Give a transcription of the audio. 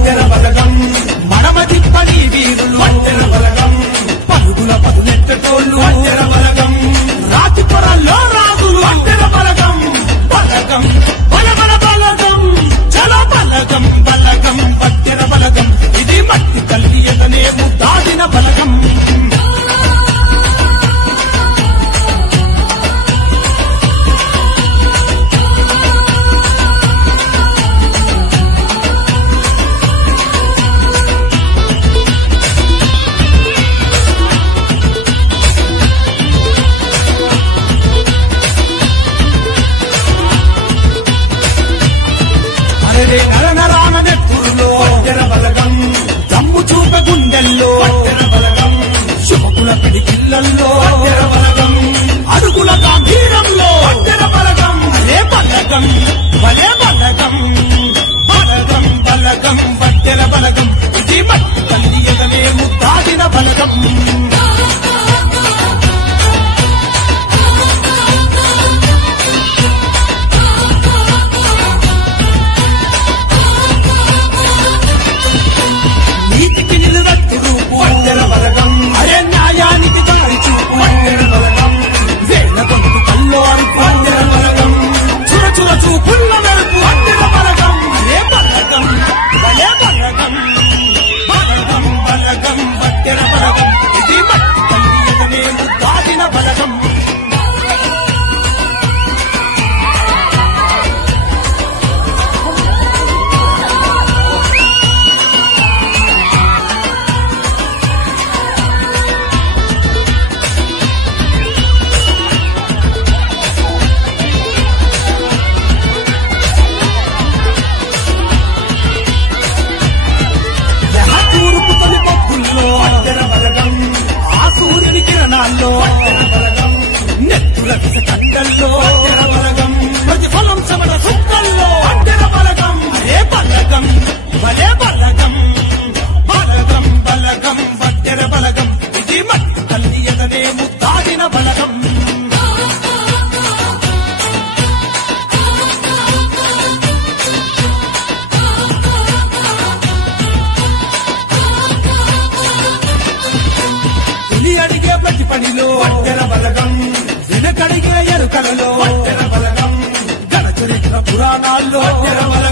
వడ్డెర బలగం మడమ తిప్పని వీరులు వడ్డెర బలగం పలుగుల పదులెట్టటోళ్ళు వడ్డెర బలగం రాతి పొరల్లో రాజులు వడ్డెర బలగం బలగం బలబల బలగం జల బలగం బలగం వడ్డెర బలగం ఇది మట్టి తల్లి ఎదనే ముద్దాడిన బలగం వడ్డెర బలగం దమ్ము చూప గుండెల్లో వడ్డెర బలగం శుభకుల పిడికిళ్ళల్లో వడ్డెర బలగం అడుగుల గాంభీరంలో వడ్డెర బలగం అదే బలగం భలే బలగం బలగం బలగం వడ్డెర బలగం ఇది మట్టి తల్లి ఎదనే ముద్దాడిన బలగం వడ్డెర బలగం అరే న్యాయానికి దారి చూపు వడ్డెర బలగం వేళ్ళ గొంతు కల్లో అరుపు వడ్డెర బలగం చురచుర చూపుల్ల మెరుపు వడ్డెర బలగం అరే బలగం భలే బలగం బలగం బలగం వడ్డెర బలగం ఇది మట్టి తల్లి ఎదనే ముద్దాడిన బలగం వడ్డెర బలగం ఆ సూర్యుని కిరణాల్లో వడ్డెర బలగం నెత్తుల కండల్లో వడ్డెర బలగం ప్రతిఫలం సమర సుక్కల్లో వడ్డెర బలగం అరే బలగం భలే బలగం బలగం బలగం వడ్డెర బలగం ఇది మట్టి తల్లి ఎదనే ముద్దాడిన బలగం అడిగే ప్రతి పనిలో వడ్డెర బలగం వెనకడిగే ఎరుకలలో వడ్డెర బలగం గణచరిత్ర పురాణాల్లో వడ్డెర బలగం